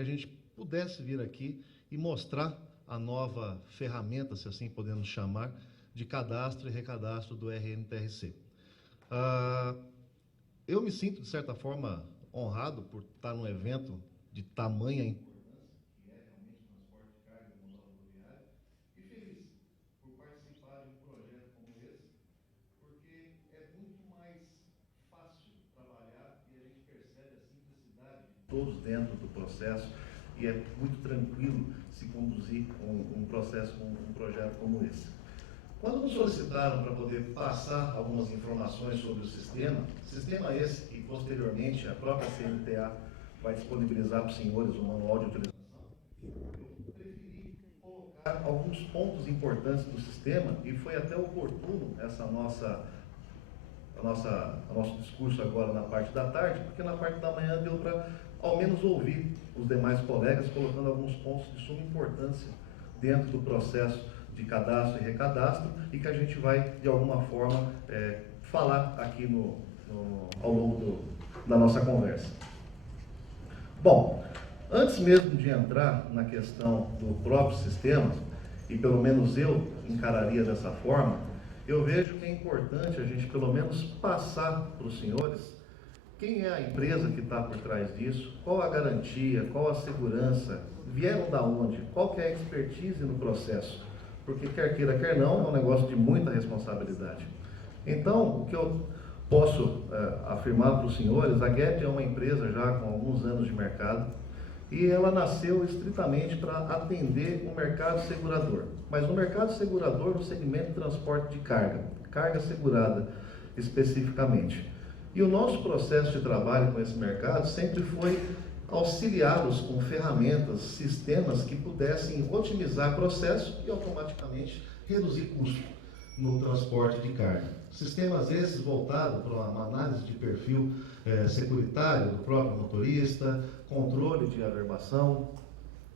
que a gente pudesse vir aqui e mostrar a nova ferramenta, se assim podemos chamar, de cadastro e recadastro do RNTRC. Eu me sinto, de certa forma, honrado por estar num evento de tamanha importância, que é realmente o transporte de carga no modal rodoviário, e feliz por participar de um projeto como esse, porque é muito mais fácil trabalhar e a gente percebe a simplicidade de todos dentro do processo, e é muito tranquilo se conduzir um processo, um projeto como esse. Quando nos solicitaram para poder passar algumas informações sobre o sistema esse que posteriormente a própria CNTA vai disponibilizar para os senhores o manual de utilização, eu preferi colocar alguns pontos importantes do sistema, e foi até oportuno nosso discurso agora na parte da tarde, porque na parte da manhã deu para ao menos ouvir os demais colegas colocando alguns pontos de suma importância dentro do processo de cadastro e recadastro, e que a gente vai, de alguma forma, falar aqui ao longo da nossa conversa. Bom, antes mesmo de entrar na questão do próprio sistema, e pelo menos eu encararia dessa forma, eu vejo que é importante a gente, pelo menos, passar para os senhores quem é a empresa que está por trás disso, qual a garantia, qual a segurança, vieram da onde, qual que é a expertise no processo. Porque quer queira, quer não, é um negócio de muita responsabilidade. Então, o que eu posso afirmar para os senhores, a GEP é uma empresa já com alguns anos de mercado, e ela nasceu estritamente para atender o mercado segurador. Mas o mercado segurador no segmento de transporte de carga segurada especificamente. E o nosso processo de trabalho com esse mercado sempre foi auxiliá-los com ferramentas, sistemas que pudessem otimizar processo e automaticamente reduzir custo no transporte de carga. Sistemas esses voltados para uma análise de perfil securitário do próprio motorista, controle de averbação,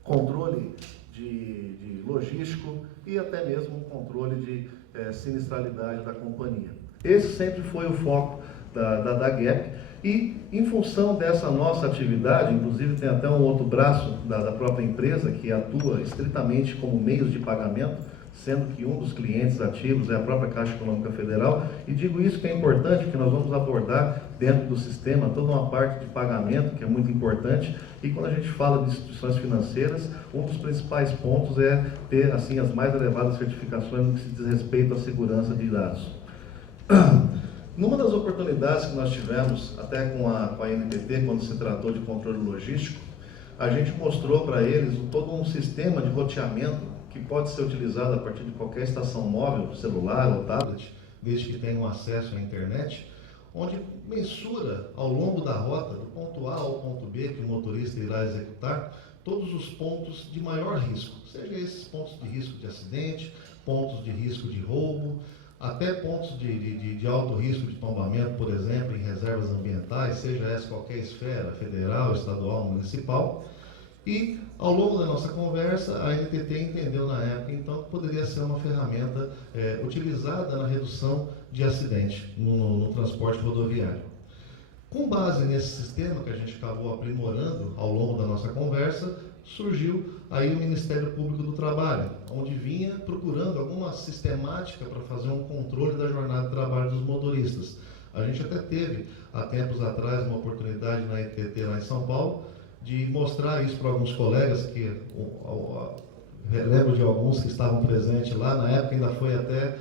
controle de logístico e até mesmo controle de sinistralidade da companhia. Esse sempre foi o foco da GEP, e em função dessa nossa atividade, inclusive tem até um outro braço da própria empresa que atua estritamente como meios de pagamento, sendo que um dos clientes ativos é a própria Caixa Econômica Federal, e digo isso que é importante, porque nós vamos abordar dentro do sistema toda uma parte de pagamento que é muito importante, e quando a gente fala de instituições financeiras, um dos principais pontos é ter assim as mais elevadas certificações no que se diz respeito à segurança de dados. Numa das oportunidades que nós tivemos, até com a NTT, quando se tratou de controle logístico, a gente mostrou para eles todo um sistema de roteamento que pode ser utilizado a partir de qualquer estação móvel, celular ou tablet, desde que tenham acesso à internet, onde mensura ao longo da rota, do ponto A ao ponto B, que o motorista irá executar, todos os pontos de maior risco, seja esses pontos de risco de acidente, pontos de risco de roubo, até pontos de alto risco de tombamento, por exemplo, em reservas ambientais, seja essa qualquer esfera, federal, estadual, municipal. E, ao longo da nossa conversa, a NTT entendeu na época, então, que poderia ser uma ferramenta utilizada na redução de acidente no transporte rodoviário. Com base nesse sistema que a gente acabou aprimorando ao longo da nossa conversa, surgiu aí o Ministério Público do Trabalho, onde vinha procurando alguma sistemática para fazer um controle da jornada de trabalho dos motoristas. A gente até teve, há tempos atrás, uma oportunidade na NTT lá em São Paulo, de mostrar isso para alguns colegas, que lembro de alguns que estavam presentes lá, na época ainda foi até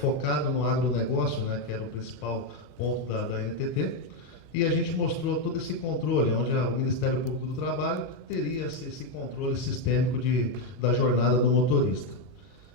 focado no agronegócio, né, que era o principal ponto da NTT. E a gente mostrou todo esse controle, onde o Ministério Público do Trabalho teria esse controle sistêmico da jornada do motorista.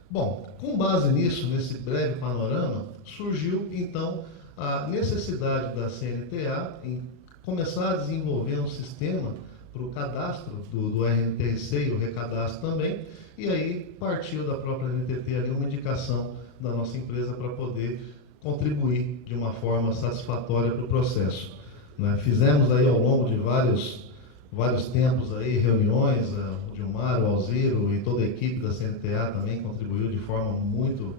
Bom, com base nisso, nesse breve panorama, surgiu então a necessidade da CNTA em começar a desenvolver um sistema para o cadastro do RNTRC e o recadastro também, e aí partiu da própria NTT ali uma indicação da nossa empresa para poder contribuir de uma forma satisfatória para o processo. Fizemos aí ao longo de vários tempos aí reuniões, o Gilmar, o Alziro e toda a equipe da CNTA também contribuiu de forma muito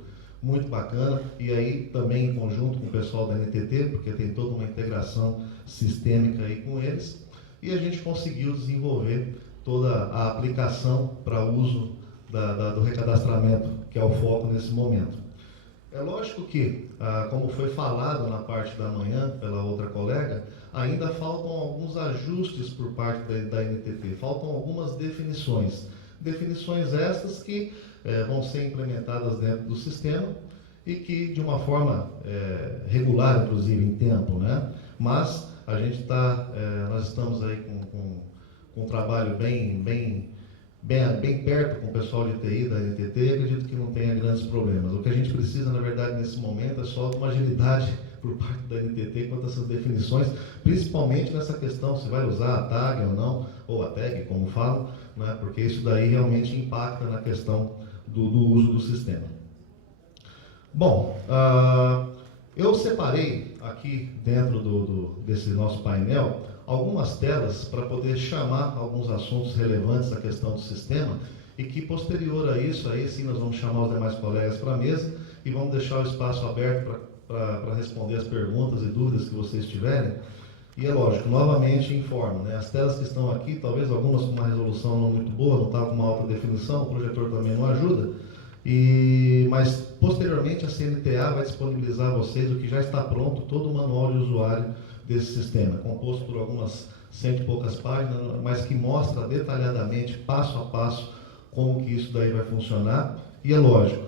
bacana, e aí também em conjunto com o pessoal da NTT, porque tem toda uma integração sistêmica aí com eles. e a gente conseguiu desenvolver toda a aplicação para uso do recadastramento, que é o foco nesse momento. É lógico que, como foi falado na parte da manhã pela outra colega, ainda faltam alguns ajustes por parte da NTT, faltam algumas definições. Definições essas que vão ser implementadas dentro do sistema e que de uma forma regular, inclusive em tempo, né? Mas a gente nós estamos aí com um trabalho bem perto com o pessoal de TI da NTT e acredito que não tenha grandes problemas. O que a gente precisa, na verdade, nesse momento é só uma agilidade por parte da NTT quanto a essas definições, principalmente nessa questão se vai usar a tag ou não, ou a tag, como falam, né? Porque isso daí realmente impacta na questão do uso do sistema. Bom, eu separei aqui dentro desse nosso painel algumas telas para poder chamar alguns assuntos relevantes à questão do sistema e que posterior a isso, aí sim nós vamos chamar os demais colegas para a mesa e vamos deixar o espaço aberto para responder as perguntas e dúvidas que vocês tiverem. E é lógico, novamente informo, né? As telas que estão aqui, talvez algumas com uma resolução não muito boa, não está com uma alta definição, o projetor também não ajuda, mas posteriormente a CNTA vai disponibilizar a vocês o que já está pronto, todo o manual de usuário desse sistema, composto por algumas 100 e poucas páginas, mas que mostra detalhadamente, passo a passo, como que isso daí vai funcionar. E é lógico,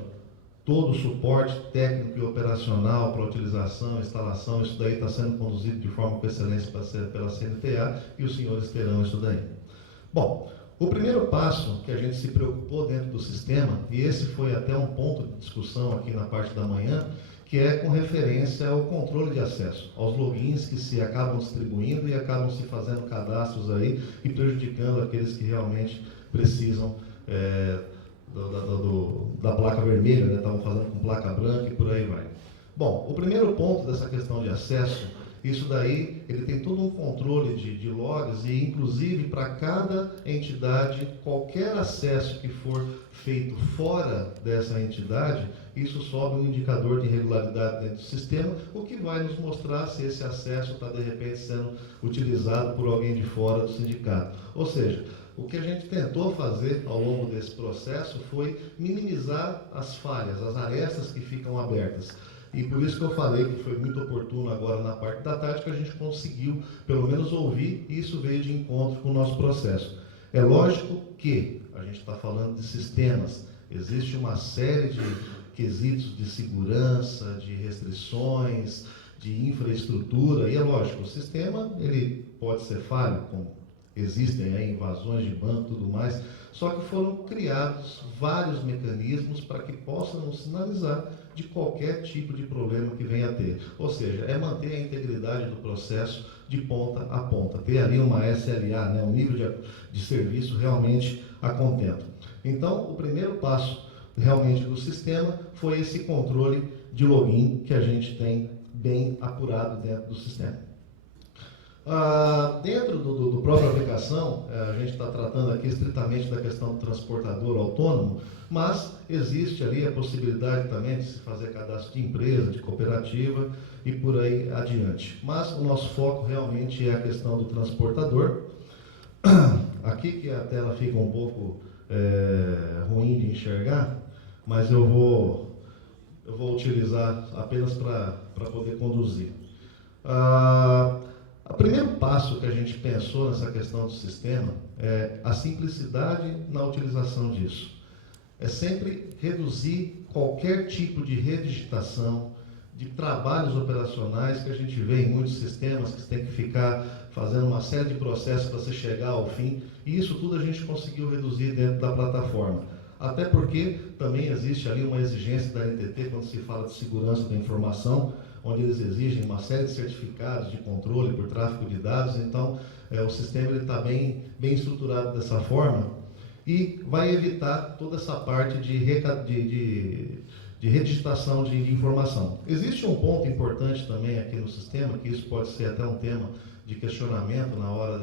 todo o suporte técnico e operacional para utilização, instalação, isso daí está sendo conduzido de forma com excelência pela CNTA e os senhores terão isso daí. Bom, o primeiro passo que a gente se preocupou dentro do sistema, e esse foi até um ponto de discussão aqui na parte da manhã, que é com referência ao controle de acesso, aos logins que se acabam distribuindo e acabam se fazendo cadastros aí e prejudicando aqueles que realmente precisam da placa vermelha, né? Estavam fazendo com placa branca e por aí vai. Bom, o primeiro ponto dessa questão de acesso, isso daí, ele tem todo um controle de logs e, inclusive, para cada entidade, qualquer acesso que for feito fora dessa entidade, isso sobe um indicador de irregularidade dentro do sistema, o que vai nos mostrar se esse acesso está, de repente, sendo utilizado por alguém de fora do sindicato. Ou seja, o que a gente tentou fazer ao longo desse processo foi minimizar as falhas, as arestas que ficam abertas. E por isso que eu falei que foi muito oportuno agora na parte da tarde que a gente conseguiu, pelo menos, ouvir, e isso veio de encontro com o nosso processo. É lógico que a gente está falando de sistemas, existe uma série de quesitos de segurança, de restrições, de infraestrutura, e é lógico, o sistema ele pode ser falho, como existem aí invasões de banco e tudo mais, só que foram criados vários mecanismos para que possam nos sinalizar de qualquer tipo de problema que venha a ter. Ou seja, é manter a integridade do processo de ponta a ponta, ter ali uma SLA, né, um nível de serviço realmente a contento. Então, o primeiro passo realmente do sistema foi esse controle de login que a gente tem bem apurado dentro do sistema. Dentro do própria aplicação, a gente está tratando aqui estritamente da questão do transportador autônomo, mas existe ali a possibilidade também de se fazer cadastro de empresa, de cooperativa e por aí adiante. Mas o nosso foco realmente é a questão do transportador. Aqui que a tela fica um pouco ruim de enxergar, mas eu vou utilizar apenas para poder conduzir. O primeiro passo que a gente pensou nessa questão do sistema é a simplicidade na utilização disso. É sempre reduzir qualquer tipo de redigitação, de trabalhos operacionais que a gente vê em muitos sistemas que você tem que ficar fazendo uma série de processos para você chegar ao fim, e isso tudo a gente conseguiu reduzir dentro da plataforma. Até porque também existe ali uma exigência da NTT quando se fala de segurança da informação, onde eles exigem uma série de certificados de controle por tráfego de dados, então o sistema está bem estruturado dessa forma e vai evitar toda essa parte de redigitação de informação. Existe um ponto importante também aqui no sistema, que isso pode ser até um tema de questionamento na hora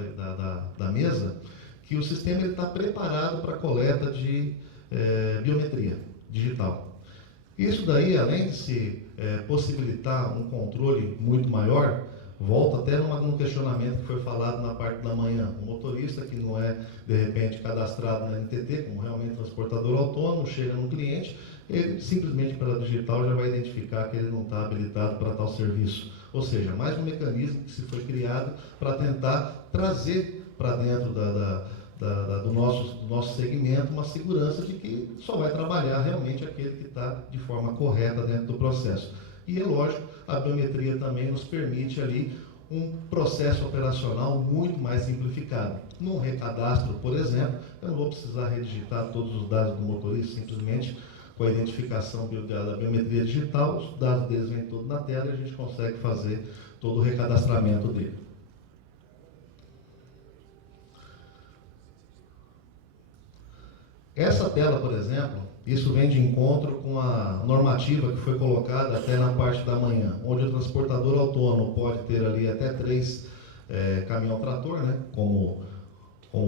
da mesa, que o sistema está preparado para a coleta de biometria digital. Isso daí, além de se possibilitar um controle muito maior, Volto até num questionamento que foi falado na parte da manhã. O motorista que não é, de repente, cadastrado na NTT, como realmente transportador autônomo, chega no cliente, ele simplesmente pela digital já vai identificar que ele não está habilitado para tal serviço. Ou seja, mais um mecanismo que se foi criado para tentar trazer para dentro do nosso segmento uma segurança de que só vai trabalhar realmente aquele que está de forma correta dentro do processo. E é lógico, a biometria também nos permite ali um processo operacional muito mais simplificado. Num recadastro, por exemplo, eu não vou precisar redigitar todos os dados do motorista, simplesmente com a identificação da biometria digital, os dados deles vêm todos na tela e a gente consegue fazer todo o recadastramento dele. Essa tela, por exemplo, isso vem de encontro com a normativa que foi colocada até na parte da manhã, onde o transportador autônomo pode ter ali até 3 caminhão-trator, né, como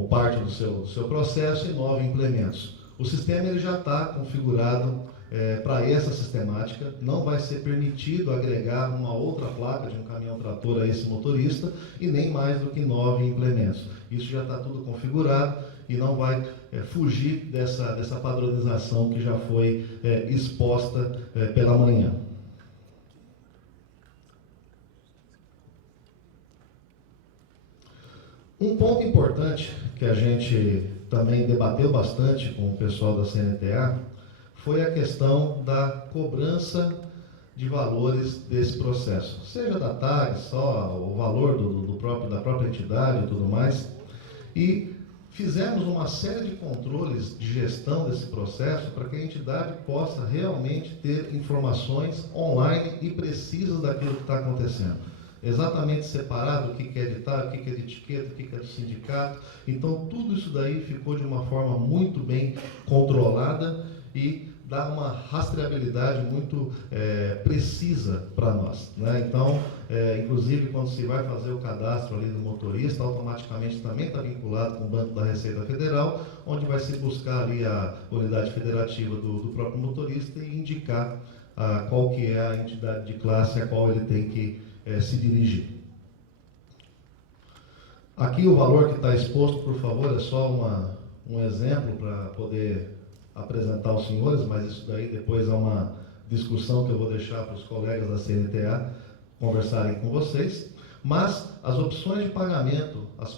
parte do seu processo e 9 implementos. O sistema ele já está configurado para essa sistemática, não vai ser permitido agregar uma outra placa de um caminhão-trator a esse motorista e nem mais do que 9 implementos. Isso já está tudo configurado e não vai fugir dessa padronização que já foi exposta pela manhã. Um ponto importante que a gente também debateu bastante com o pessoal da CNTA foi a questão da cobrança de valores desse processo, seja da TAG, só o valor da própria entidade e tudo mais, e fizemos uma série de controles de gestão desse processo para que a entidade possa realmente ter informações online e precisas daquilo que está acontecendo. Exatamente separado o que é de TAG, o que é de etiqueta, o que é do sindicato. Então, tudo isso daí ficou de uma forma muito bem controlada e dá uma rastreabilidade muito precisa para nós, né? Então, inclusive, quando se vai fazer o cadastro ali do motorista, automaticamente também está vinculado com o Banco da Receita Federal, onde vai se buscar ali a unidade federativa do próprio motorista e indicar qual que é a entidade de classe a qual ele tem que se dirigir. Aqui o valor que está exposto, por favor, é só um exemplo para poder apresentar aos senhores, mas isso daí depois é uma discussão que eu vou deixar para os colegas da CNTA conversarem com vocês. Mas as opções de pagamento, as